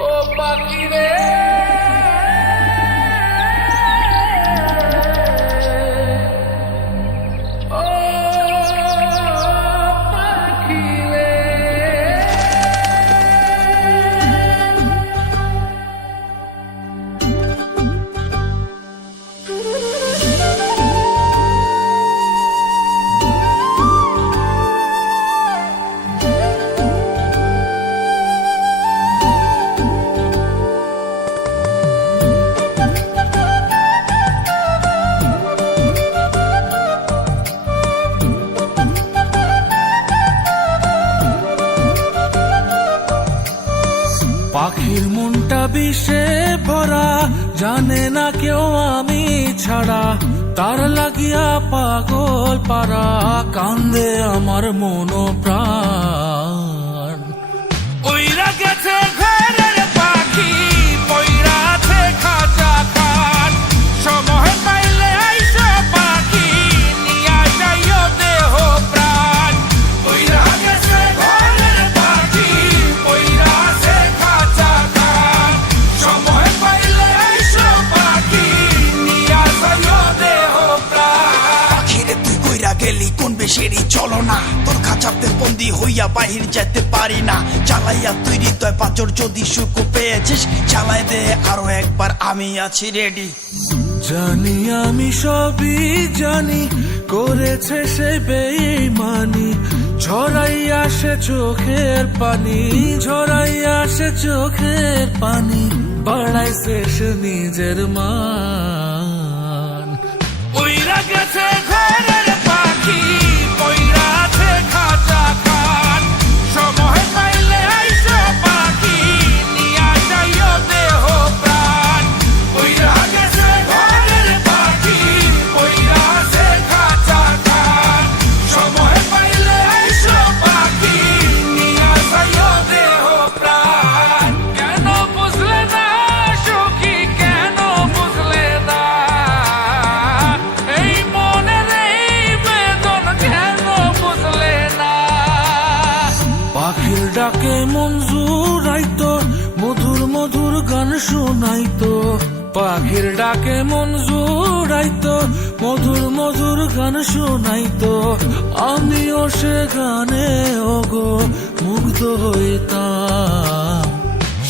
ও পাখি রে ও পাখি রে পাখির মনটা বিষে ভরা, জানে না কেউ আমি ছাড়া, তার লাগিয়া পাগল পারা, কান্দে আমার মন প্রাণ। ওইরা গেছে ঘরের পাখি, পইরা আছে খাঁচা খাট, সময় পাইলে আইসো পাখি, নিয়া যাইও দেহ প্রাণ। ওইরা গেছে ঘরের পাখি, পইরা আছে খাঁচা খাট, সময় পাইলে আইসো পাখি, নিয়া যাইও দেহ প্রাণ। পাখিরে তুই কইরা গেলি কোন বেশেরই চলো না, তোর খাঁচাতে বন্দি হইয়া বাহির যেতে পারি না। চালাইয়া তুই হৃদয় পাচর, যদি সুখ পেয়েছিস চালাই দে আরো একবার, আমি আছি রেডি। জানি আমি সবই জানি, করেছে সে বেঈমানি, ঝরাইয়া সে চোখের পানি, ঝরাইয়া সে চোখের পানি, বাড়াইছে সে নিজের মান। ওইরা গেছে ঘরের পাখি, পইরা আছে খাঁচা খাট, সময় পাইলে আইসো পাখি, নিয়া যাইও দেহ প্রাণ। ওইরা গেছে ঘরের পাখি, পইরা আছে খাঁচা খাট, সময় পাইলে আইসো পাখি, নিয়া যাইও দেহ প্রাণ। কেন বুঝলে না সখী, কেন বুঝলে না এই মনের এই বেদন, কেন বুঝলে না? পাখির ডাকে মন জুড়াইতো, মধুর মধুর গান শোনাইতো, পাখির ডাকে মন জুড়াইতো, মধুর মধুর গান শোনাইতো, আমিও সে গানে ওগো মুগ্ধ হইতাম।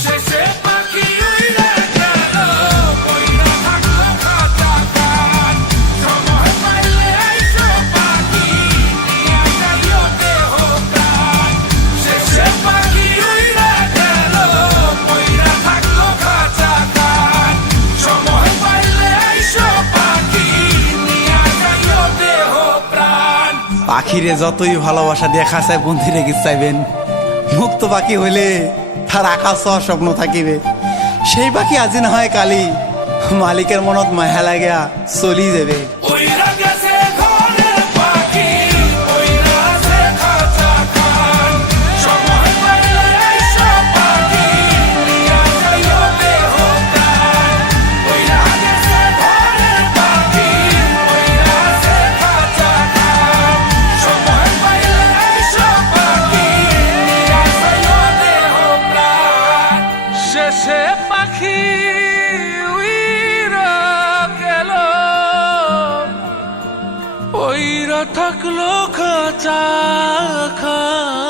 শেষে পাখি উইড়ে গেল, পইড়া থাকলো খাঁচা খাট, সময় পাইলে আইসো পাখি, নিয়া যাইও দেহ প্রাণ। শেষে পাখি উইড়ে গেল, পইড়া থাকলো খাঁচা খাট, সময় পাইলে আইসো পাখি, নিয়া যাইও দেহ প্রাণ। পাখিরে যতই ভালোবাসা দিয়ে খাঁচায় বন্দি রেখে চাইবেন, মুক্ত পাখি হইলে তার আকাশ হওয়ার স্বপ্ন থাকিবে। সেই পাখি আজি না হয় কালি, মালিকের মনত মায়া লাগিয়া চলি যাবে। ওইরা গেছে ঘরের পাখি, পইরা আছে খাঁচা খাট, সময় পাইলে আইসো পাখি, নিয়া যাইও দেহ প্রাণ। ওইরা গেছে ঘরের পাখি, পইরা আছে খাঁচা খাট, সময় পাইলে আইসো পাখি, নিয়া যাইও দেহ প্রাণ। শেষে পাখি উইরা গেল, ওইরা থাকলো খাঁচা খাট।